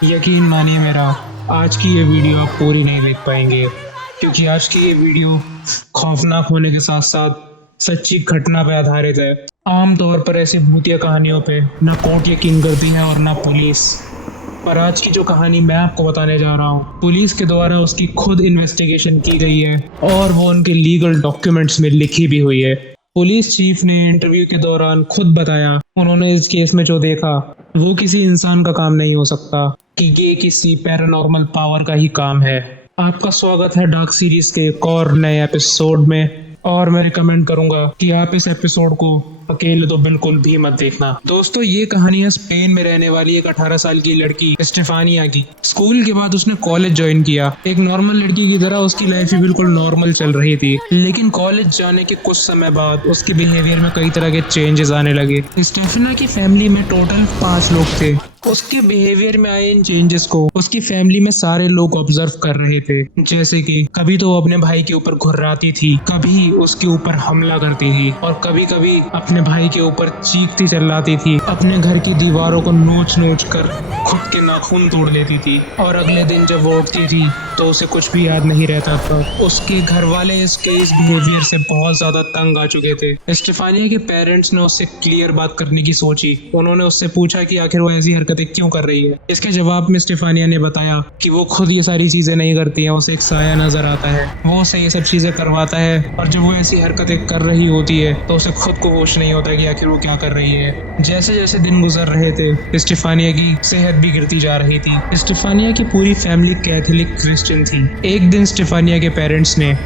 यकीन मानिए मेरा, आज की ये वीडियो आप पूरी नहीं देख पाएंगे, क्योंकि आज की ये वीडियो खौफनाक होने के साथ साथ सच्ची घटना पर आधारित है। आमतौर पर ऐसी भूतिया कहानियों पे ना कोर्ट यकीन करती है और ना पुलिस। पर आज की जो कहानी मैं आपको बताने जा रहा हूँ, पुलिस के द्वारा उसकी खुद इन्वेस्टिगेशन की गई है और वो उनके लीगल डॉक्यूमेंट्स में लिखी भी हुई है। पुलिस चीफ ने इंटरव्यू के दौरान खुद बताया उन्होंने इस केस में जो देखा वो किसी इंसान का काम नहीं हो सकता, कि ये किसी पैरानॉर्मल पावर का ही काम है। आपका स्वागत है डार्क सीरीज के एक और नए एपिसोड में, और मैं रिकमेंड करूंगा कि आप इस एपिसोड को अकेले तो बिल्कुल भी मत देखना। दोस्तों, ये कहानी है स्पेन में रहने वाली एक 18 साल की लड़की स्टेफानिया की। स्कूल के बाद उसने कॉलेज ज्वाइन किया। एक नॉर्मल लड़की की तरह उसकी लाइफ भी बिल्कुल नॉर्मल चल रही थी, लेकिन कॉलेज जाने के कुछ समय बाद उसके बिहेवियर में कई तरह के चेंजेस आने लगे। स्टेफानिया की फैमिली में टोटल 5 लोग थे। उसके बिहेवियर में आए इन चेंजेस को उसकी फैमिली में सारे लोग ऑब्जर्व कर रहे थे। जैसे कि कभी तो वो अपने भाई के ऊपर घुर्राती थी, कभी उसके ऊपर हमला करती थी, और कभी कभी अपने भाई के ऊपर चीखती चिल्लाती थी। अपने घर की दीवारों को नोच नोच कर खुद के नाखून तोड़ लेती थी, और अगले दिन जब वो उठती थी तो उसे कुछ भी याद नहीं रहता था। उसके घर वाले इसके इस बिहेवियर से बहुत ज्यादा तंग आ चुके थे। स्टेफानिया के पेरेंट्स ने उससे क्लियर बात करने की सोची। उन्होंने उससे पूछा कि आखिर वो ऐसी हरकतें क्यों कर रही है। इसके जवाब में स्टेफानिया ने बताया कि वो खुद ये सारी चीजें नहीं करती है, उसे एक साया नजर आता है, वो उसे ये सब चीजें करवाता है, और जब वो ऐसी हरकतें कर रही होती है तो उसे खुद को होश नहीं होता कि आखिर वो क्या कर रही है। जैसे जैसे दिन गुजर रहे थे स्टेफानिया की सेहत भी गिरती जा रही थी। स्टेफानिया की पूरी फैमिली कैथोलिक क्रिश्चियन थी। एक दिन स्टेफानिया के पेरेंट्स ने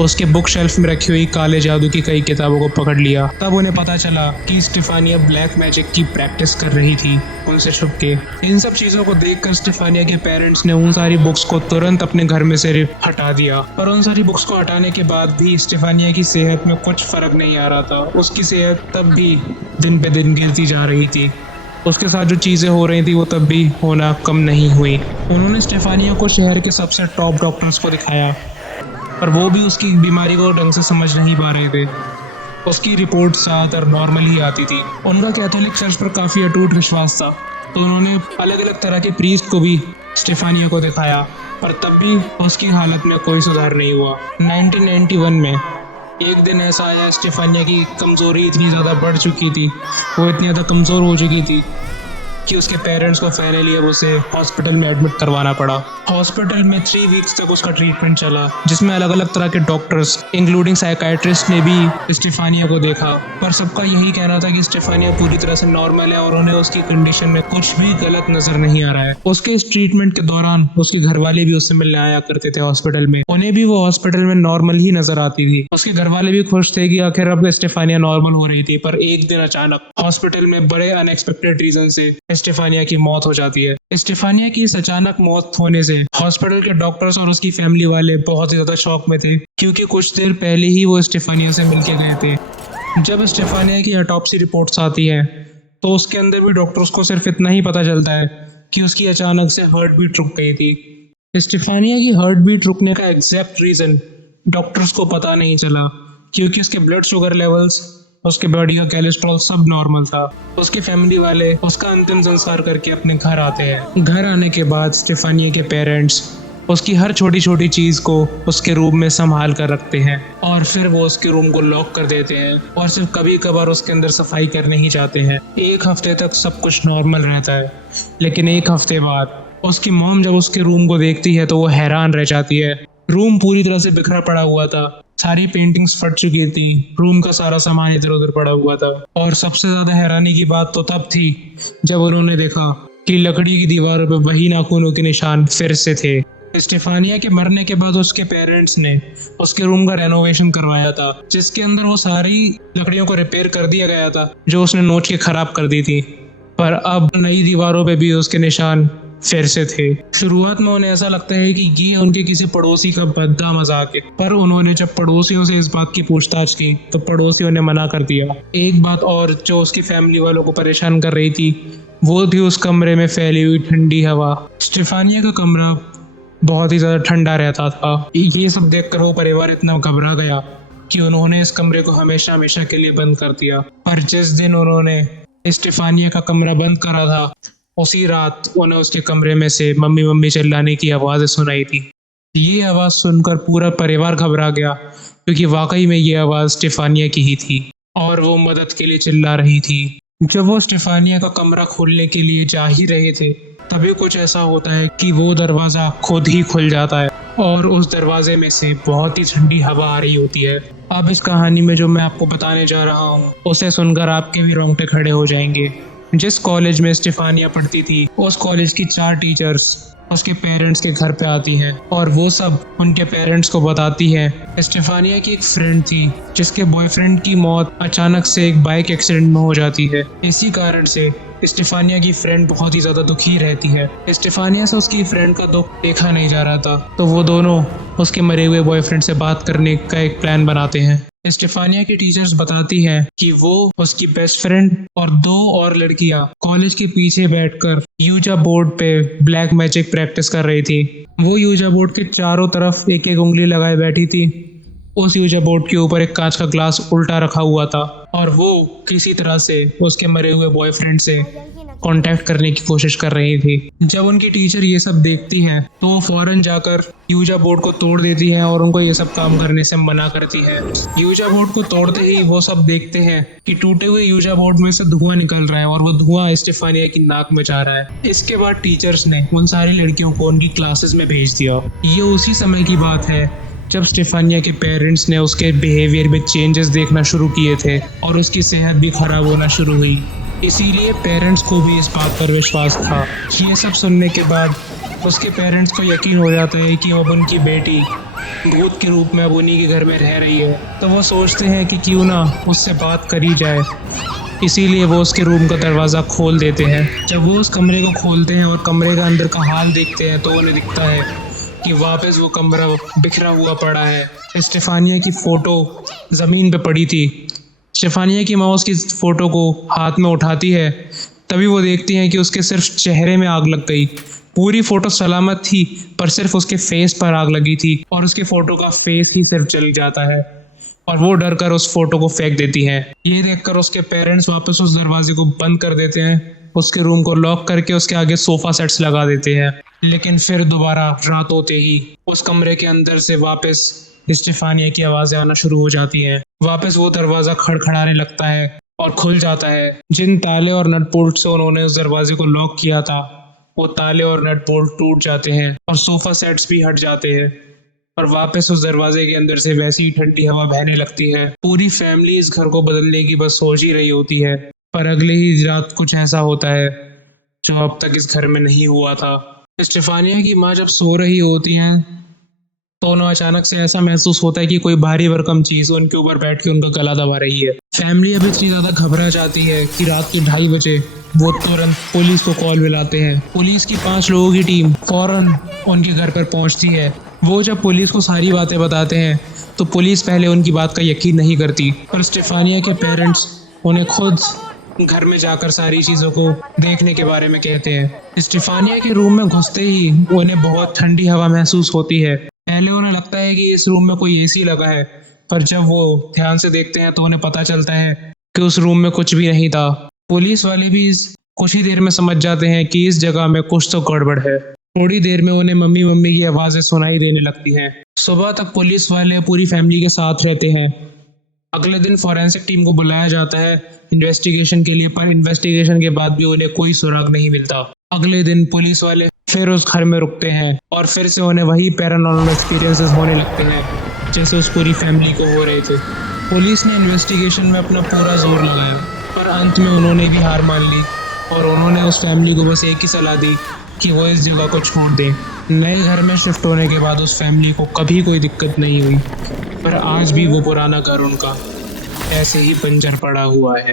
उसके बुक शेल्फ में रखी हुई काले जादू की कई किताबों को पकड़ लिया। तब उन्हें पता चला कि स्टेफानिया ब्लैक मैजिक की प्रैक्टिस कर रही थी उनसे छुप के। इन सब चीजों को देखकर स्टेफानिया के पेरेंट्स ने उन सारी बुक्स को तुरंत अपने घर में से हटा दिया। पर उन सारी बुक्स को हटाने के बाद भी स्टेफानिया की सेहत में कुछ फर्क नहीं आ रहा था। उसकी सेहत तब भी दिन पे दिन गिरती जा रही थी। उसके साथ जो चीज़ें हो रही थी वो तब भी होना कम नहीं हुई। उन्होंने स्टेफानिया को शहर के सबसे टॉप डॉक्टर्स को दिखाया, पर वो भी उसकी बीमारी को ढंग से समझ नहीं पा रहे थे। उसकी रिपोर्ट ज़्यादातर नॉर्मल ही आती थी। उनका कैथोलिक चर्च पर काफ़ी अटूट विश्वास था, तो उन्होंने अलग अलग तरह के प्रीस्ट को भी स्टेफानिया को दिखाया, पर तब भी उसकी हालत में कोई सुधार नहीं हुआ। 1991 में एक दिन ऐसा आया, स्टेफानिया की कमज़ोरी इतनी ज़्यादा बढ़ चुकी थी, वो इतनी ज़्यादा कमज़ोर हो चुकी थी कि उसके पेरेंट्स को फाइनली अब उसे हॉस्पिटल में एडमिट करवाना पड़ा। हॉस्पिटल में 3 वीक्स तक उसका ट्रीटमेंट चला, जिसमें अलग अलग तरह के डॉक्टर्स इंक्लूडिंग साइकाइट्रिस्ट ने भी स्टेफानिया को देखा, पर सबका यही कहना था कि स्टेफानिया पूरी तरह से नॉर्मल है और उन्हें उसकी कंडीशन में कुछ भी गलत नजर नहीं आ रहा है। उसके इस ट्रीटमेंट के दौरान उसके घर वाले भी उससे मिलने आया करते थे हॉस्पिटल में। उन्हें भी वो हॉस्पिटल में नॉर्मल ही नजर आती थी। उसके घर वाले भी खुश थे कि आखिर अब स्टेफानिया नॉर्मल हो रही थी। पर एक दिन अचानक हॉस्पिटल में बड़े अनएक्सपेक्टेड रीजन से स्टेफानिया की मौत हो जाती है। स्टेफानिया की इस अचानक मौत होने से हॉस्पिटल के डॉक्टर्स और उसकी फैमिली वाले बहुत ही ज्यादा शॉक में थे, क्योंकि कुछ देर पहले ही वो स्टेफानिया से मिलके गए थे। जब स्टेफानिया की ऑटोप्सी रिपोर्ट्स आती है तो उसके अंदर भी डॉक्टर्स को सिर्फ इतना ही पता चलता है कि उसकी अचानक से हार्ट बीट रुक गई थी। स्टेफानिया की हार्ट बीट रुकने का एग्जैक्ट रीजन डॉक्टर्स को पता नहीं चला, क्योंकि उसके ब्लड शुगर लेवल्स, उसके बॉडी का कोलेस्ट्रॉल सब नॉर्मल था। उसकी फैमिली वाले उसका अंतिम संस्कार करके अपने घर आते हैं। घर आने के बाद स्टेफानिया के पेरेंट्स उसकी हर छोटी छोटी चीज़ को उसके रूम में संभाल कर रखते हैं, और फिर वो उसके रूम को लॉक कर देते हैं, और सिर्फ कभी कभार उसके अंदर सफाई करने ही जाते हैं। 1 हफ्ते तक सब कुछ नॉर्मल रहता है, लेकिन 1 हफ्ते बाद उसकी मॉम जब उसके रूम को देखती है तो वो हैरान रह जाती है। रूम पूरी तरह से बिखरा पड़ा हुआ था, सारी पेंटिंग्स फट चुकी थी, रूम का सारा सामान इधर उधर पड़ा हुआ था। और सबसे ज्यादा हैरानी की बात तो तब थी जब उन्होंने देखा कि लकड़ी की दीवारों पर वही नाखूनों के निशान फिर से थे। स्टेफानिया के मरने के बाद उसके पेरेंट्स ने उसके रूम का रेनोवेशन करवाया था, जिसके अंदर वो सारी लकड़ियों को रिपेयर कर दिया गया था जो उसने नोच के खराब कर दी थी। पर अब नई दीवारों पे भी उसके निशान फिर से थे। शुरुआत में उन्हें ऐसा लगता है कि ये उनके किसी पड़ोसी का भद्दा मजाक है, पर उन्होंने जब पड़ोसियों से इस बात की पूछताछ की तो पड़ोसियों ने मना कर दिया। एक बात और जो उसकी फैमिली वालों को परेशान कर रही थी वो थी उस कमरे में फैली हुई ठंडी हवा। स्टेफानिया का कमरा बहुत ही ज्यादा ठंडा रहता था। ये सब देखकर वो परिवार इतना घबरा गया कि उन्होंने इस कमरे को हमेशा हमेशा के लिए बंद कर दिया। पर जिस दिन उन्होंने स्टेफानिया का कमरा बंद करा था उसी रात उन्हें उसके कमरे में से मम्मी मम्मी चिल्लाने की आवाज़ें सुनाई थी। ये आवाज़ सुनकर पूरा परिवार घबरा गया, क्योंकि वाकई में ये आवाज़ स्टेफानिया की ही थी और वो मदद के लिए चिल्ला रही थी। जब वो स्टेफानिया का कमरा खोलने के लिए जा ही रहे थे, तभी कुछ ऐसा होता है कि वो दरवाज़ा खुद ही खुल जाता है और उस दरवाजे में से बहुत ही ठंडी हवा आ रही होती है। अब इस कहानी में जो मैं आपको बताने जा रहा हूँ, उसे सुनकर आपके भी रोंगटे खड़े हो जाएंगे। जिस कॉलेज में स्टेफानिया पढ़ती थी, उस कॉलेज की 4 टीचर्स उसके पेरेंट्स के घर पे आती हैं और वो सब उनके पेरेंट्स को बताती है। स्टेफानिया की एक फ्रेंड थी जिसके बॉयफ्रेंड की मौत अचानक से एक बाइक एक्सीडेंट में हो जाती है। इसी कारण से स्टेफानिया की फ्रेंड बहुत ही ज़्यादा दुखी रहती है। स्टेफानिया से उसकी फ्रेंड का दुख देखा नहीं जा रहा था, तो वो दोनों उसके मरे हुए बॉयफ्रेंड से बात करने का एक प्लान बनाते हैं। स्टेफानिया की टीचर्स बताती है कि वो, उसकी बेस्ट फ्रेंड और 2 और लड़कियां कॉलेज के पीछे बैठकर यूजा बोर्ड पे ब्लैक मैजिक प्रैक्टिस कर रही थी। वो यूजा बोर्ड के चारों तरफ एक एक उंगली लगाए बैठी थी। उस यूजा बोर्ड के ऊपर एक कांच का ग्लास उल्टा रखा हुआ था और वो किसी तरह से उसके मरे हुए बॉयफ्रेंड से कांटेक्ट करने की कोशिश कर रही थी। जब उनकी टीचर ये सब देखती है तो वो फौरन जाकर यूजा बोर्ड को तोड़ देती है और उनको ये सब काम करने से मना करती है। यूजा बोर्ड को तोड़ते ही वो सब देखते हैं कि टूटे हुए यूजा बोर्ड में से धुआं निकल रहा है और वो धुआं स्टेफानिया की नाक में जा रहा है। इसके बाद टीचर्स ने उन सारी लड़कियों को उनकी क्लासेस में भेज दिया। ये उसी समय की बात है जब स्टेफानिया के पेरेंट्स ने उसके बिहेवियर में चेंजेस देखना शुरू किए थे और उसकी सेहत भी खराब होना शुरू हुई। इसीलिए पेरेंट्स को भी इस बात पर विश्वास था। ये सब सुनने के बाद उसके पेरेंट्स को यकीन हो जाता है कि अब उनकी बेटी भूत के रूप में अब उन्हीं के घर में रह रही है। तो वो सोचते हैं कि क्यों ना उससे बात करी जाए। इसीलिए वो उसके रूम का दरवाज़ा खोल देते हैं। जब वो उस कमरे को खोलते हैं और कमरे का अंदर का हाल देखते हैं, तो उन्हें दिखता है कि वापस वो कमरा बिखरा हुआ पड़ा है। स्टेफानिया की फ़ोटो ज़मीन पे पड़ी थी। स्टेफानिया की माँ उसकी फ़ोटो को हाथ में उठाती है, तभी वो देखती हैं कि उसके सिर्फ चेहरे में आग लग गई। पूरी फ़ोटो सलामत थी, पर सिर्फ उसके फेस पर आग लगी थी और उसके फ़ोटो का फेस ही सिर्फ जल जाता है और वो डर कर उस फ़ोटो को फेंक देती है। ये देखकर उसके पेरेंट्स वापस उस दरवाजे को बंद कर देते हैं, उसके रूम को लॉक करके उसके आगे सोफ़ा सेट्स लगा देते हैं। लेकिन फिर दोबारा रात होते ही उस कमरे के अंदर से वापस स्टेफानिया की आवाज़ें आना शुरू हो जाती हैं। वापस वो दरवाज़ा खड़खड़ाने लगता है और खुल जाता है। जिन ताले और नट बोल्ट से उन्होंने उस दरवाजे को लॉक किया था, वो ताले और नट बोल्ट टूट जाते हैं और सोफ़ा सेट्स भी हट जाते हैं और वापस उस दरवाजे के अंदर से वैसी ही ठंडी हवा बहने लगती है। पूरी फैमिली इस घर को बदलने की बस सोच ही रही होती है, पर अगले ही रात कुछ ऐसा होता है जो अब तक इस घर में नहीं हुआ था। स्टेफानिया की माँ जब सो रही होती हैं, तो उन्हें अचानक से ऐसा महसूस होता है कि कोई भारी भरकम चीज़ उनके ऊपर बैठ के उनका गला दबा रही है। फैमिली अब इतनी ज़्यादा घबरा जाती है कि रात के 2:30 बजे वो तुरंत पुलिस को कॉल मिलाते हैं। पुलिस की 5 लोगों की टीम फौरन उनके घर पर पहुंचती है। वो जब पुलिस को सारी बातें बताते हैं, तो पुलिस पहले उनकी बात का यकीन नहीं करती, पर स्टेफानिया के पेरेंट्स उन्हें खुद घर में जाकर सारी चीज़ों को देखने के बारे में कहते हैं। स्टेफानिया के रूम में घुसते ही उन्हें बहुत ठंडी हवा महसूस होती है। पहले उन्हें लगता है कि इस रूम में कोई एसी लगा है, पर जब वो ध्यान से देखते हैं तो उन्हें पता चलता है कि उस रूम में कुछ भी नहीं था। पुलिस वाले भी कुछ ही देर में समझ जाते हैं कि इस जगह में कुछ तो गड़बड़ है। थोड़ी देर में उन्हें मम्मी मम्मी की आवाज़ें सुनाई देने लगती हैं। सुबह तक पुलिस वाले पूरी फैमिली के साथ रहते हैं। अगले दिन फॉरेंसिक टीम को बुलाया जाता है इन्वेस्टिगेशन के लिए, पर इन्वेस्टिगेशन के बाद भी उन्हें कोई सुराग नहीं मिलता। अगले दिन पुलिस वाले फिर उस घर में रुकते हैं और फिर से उन्हें वही पैरानॉर्मल एक्सपीरियंसेस होने लगते हैं जैसे उस पूरी फैमिली को हो रहे थे। पुलिस ने इन्वेस्टिगेशन में अपना पूरा जोर लगाया, पर अंत में उन्होंने भी हार मान ली और उन्होंने उस फैमिली को बस एक ही सलाह दी कि वो इस जगह को छोड़ दें। नए घर में शिफ्ट होने के बाद उस फैमिली को कभी कोई दिक्कत नहीं हुई, पर आज भी वो पुराना घर उनका ऐसे ही बंजर पड़ा हुआ है।